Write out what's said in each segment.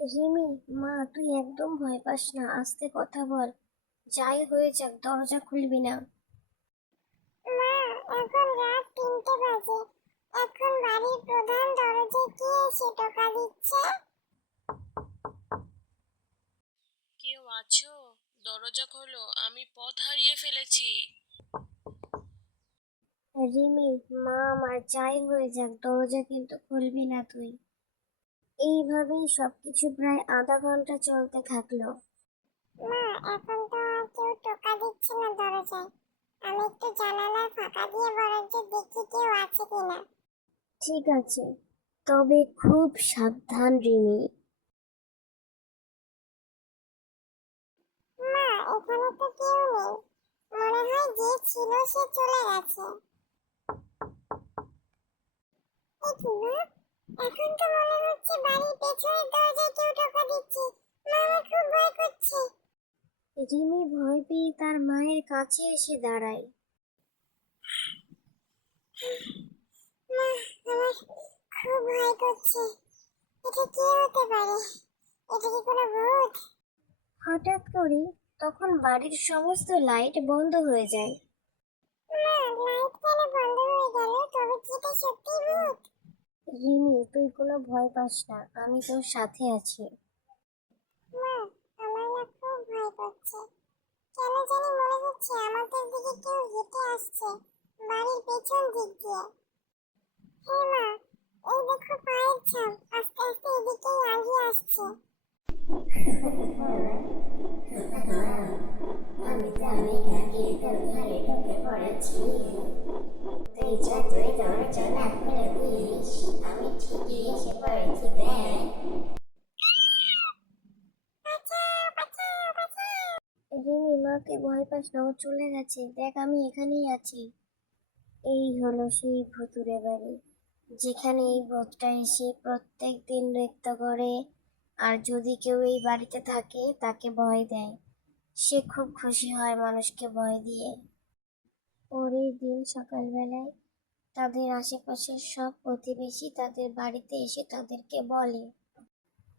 রিমি, মা তুই একদম ভয় পাস না, আস্তে কথা বল। যাই হয়ে যাক দরজা খুলবি না। মা, এখন রাত 3টে বাজে। এখন বাড়ির প্রধান দরজায় কে এসে টোকা দিচ্ছে? কেউ আছো? দরজা খোলো, আমি পথ হারিয়ে ফেলেছি। রিমি, মা আমার, যাই হয়ে যাক দরজা কিন্তু খুলবি না তুই। এইভাবেই সবকিছু প্রায় আধা ঘন্টা চলতে থাকলো। মা, এখন তো আর কেউ টোকা দিচ্ছে না দরজায়। আমি একটু জানালার ফাঁকা দিয়ে বরঞ্চ দেখি কেউ আছে কিনা। ঠিক আছে, তবে খুব সাবধান রিমি। মা, এখানে তো কেউ নেই। মনে হয় যে ছিল সে চলে গেছে। এ কি মা? এখন তো মনে হচ্ছে বাড়ির পেছনের দরজায় কেউ টোকা দিচ্ছে। মা, আমার খুব ভয় করছে। রিমি ভয় পেয়ে তার মায়ের কাছে এসে দাঁড়ায়। মা, আমার খুব ভয় করছে। এটা কে হতে পারে? এটা কি কোনো ভূত? হঠাৎ করে তখন বাড়ির সমস্ত লাইট বন্ধ হয়ে যায়। মা, লাইট কেন বন্ধ হয়ে গেল? তবে কি এটা সত্যি ভূত? রিমি, তুই কোনো ভয় পাস না, আমি তোর সাথে আছি। মা, আমার না খুব ভয় করছে। কেন জানি মনে হচ্ছে আমাদের দিকে কেউ হেঁটে আসছে, বাড়ির পেছন দিক দিয়ে। হে মা, এই দেখো পায়ের ছাপ আস্তে আস্তে এদিকেই আগিয়ে আসছে। আমি তো অনেক আগে তোর ঘরে ঢুকে পড়েছি। তুই যতই দরজা না খুলে দিস, আমি ঠিকই এসে পড়েছি দেখ। বাঁচাও, বাঁচাও, বাঁচাও! রিমি, মাকে ভয় পাস না, ও চলে গেছে, দেখ আমি এখানেই আছি। এই হলো সেই ভুতুড়ে বাড়ি, যেখানে এই ভূতটা এসে প্রত্যেক দিন নৃত্য করে। আর যদি কেউ এই বাড়িতে থাকে তাকে ভয় দেয়। সে খুব খুশি হয় মানুষকে ভয় দিয়ে। পরের দিন সকালবেলায় তাদের আশেপাশের সব প্রতিবেশী তাদের বাড়িতে এসে তাদেরকে বলে,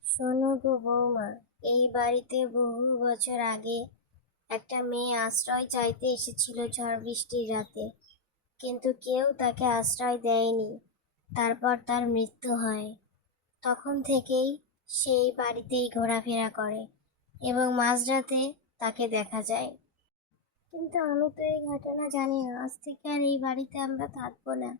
শোনো গো বৌমা, এই বাড়িতে বহু বছর আগে একটা মেয়ে আশ্রয় চাইতে এসেছিল ঝড় বৃষ্টির রাতে, কিন্তু কেউ তাকে আশ্রয় দেয়নি। তারপর তার মৃত্যু হয়। তখন থেকেই সেই বাড়িতেই ঘোরাফেরা করে এবং মাঝরাতে তাকে দেখা যায়। কিন্তু আমি তো এই ঘটনা জানি না, আজ থেকে আর এই বাড়িতে আমরা থাকবো না।